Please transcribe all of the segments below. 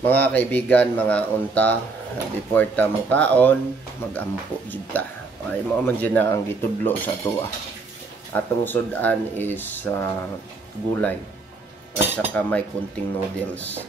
Mga kaibigan, mga unta, before ta mo kaon, mag-ampo jud ta. Ay mo man dyan na ang gitudlo sa tuwa. Atong sudan is gulay at saka may kunting noodles.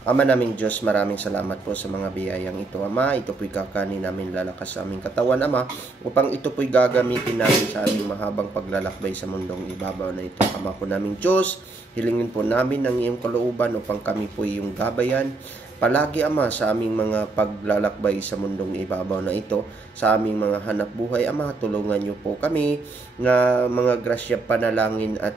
Ama naming Diyos, maraming salamat po sa mga biyayang ito, Ama. Ito po'y kakanin namin lalakas sa aming katawan, Ama, upang ito po'y gagamitin namin sa aming mahabang paglalakbay sa mundong ibabaw na ito. Ama po naming Diyos, hilingin po namin ang iyong kalooban upang kami po'y iyong gabayan. Palagi, Ama, sa aming mga paglalakbay sa mundong ibabaw na ito, sa aming mga hanap buhay, Ama, tulungan niyo po kami nga mga grasya, panalangin at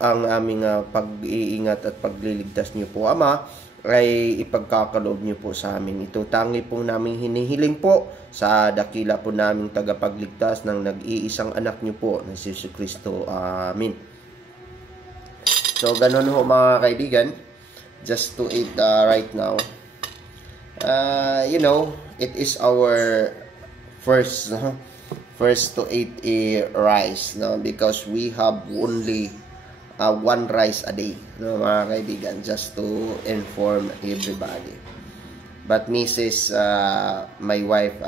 ang aming pag-iingat at pagliligtas niyo po, Ama, ay ipagkakaloob niyo po sa amin. Ito tangi po namin hinihiling po sa dakila po naming tagapagligtas ng nag-iisang anak niyo po na si Jesus Kristo. Amen. So, ganun ho mga kaibigan. Just to eat right now. You know, it is our first to eat a rice, no? Because we have only one rice a day, no, mga kaibigan, just to inform everybody. But Mrs. My wife,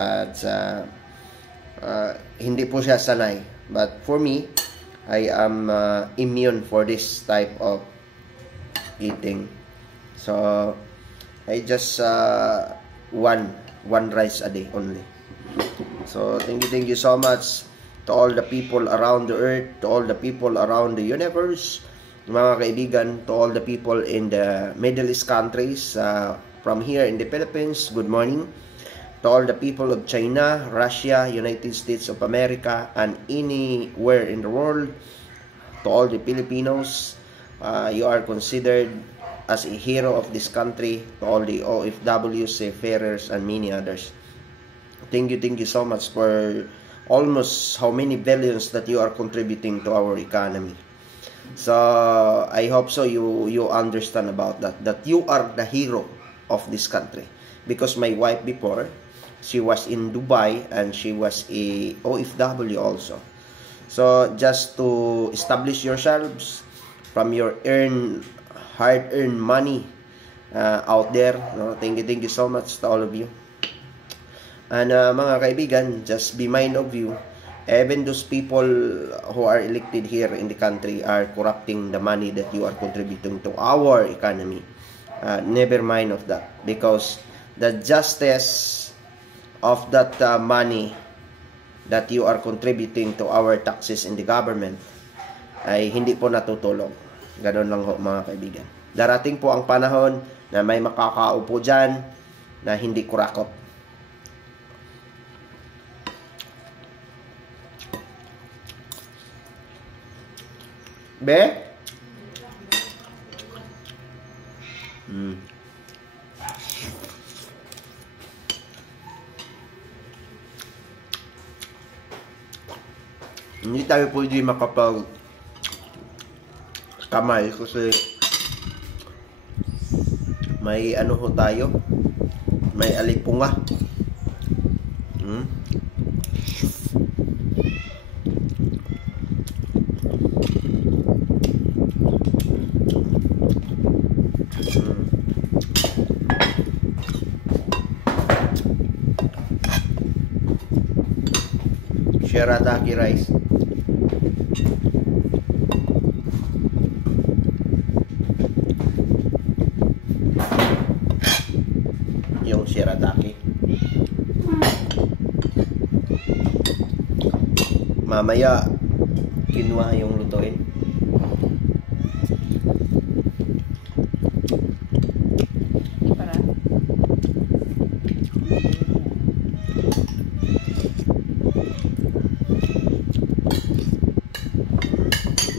hindi po siya sanay. But for me, I am immune for this type of eating. So, I just one rice a day only. So, thank you so much to all the people around the earth, to all the people around the universe, mga kaibigan, to all the people in the Middle East countries, from here in the Philippines, good morning. To all the people of China, Russia, United States of America, and anywhere in the world, to all the Filipinos, you are considered as a hero of this country, to all the OFWs, seafarers, and many others. Thank you so much for almost how many billions that you are contributing to our economy. So I hope so you understand about that you are the hero of this country. Because my wife before, she was in Dubai and she was a OFW also. So just to establish yourselves from your hard-earned money out there, no? Thank you so much to all of you. And mga kaibigan, just be mind of you, even those people who are elected here in the country are corrupting the money that you are contributing to our economy. Never mind of that, because the justice of that money that you are contributing to our taxes in the government ay hindi po natutulog. Ganon lang ho mga kaibigan. Darating po ang panahon na may makakaupo dyan na hindi kurakot. Be? Hindi tayo pwede makapag kamay kasi may ano ho tayo, may alipunga. Shirataki rice. Yung shirataki. Mamaya kinuha yung lutuin.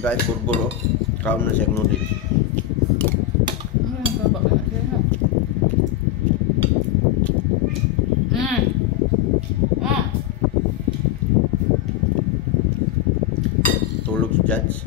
Guys, burger oh. Kaon na siya noodles. Tulog si Judge.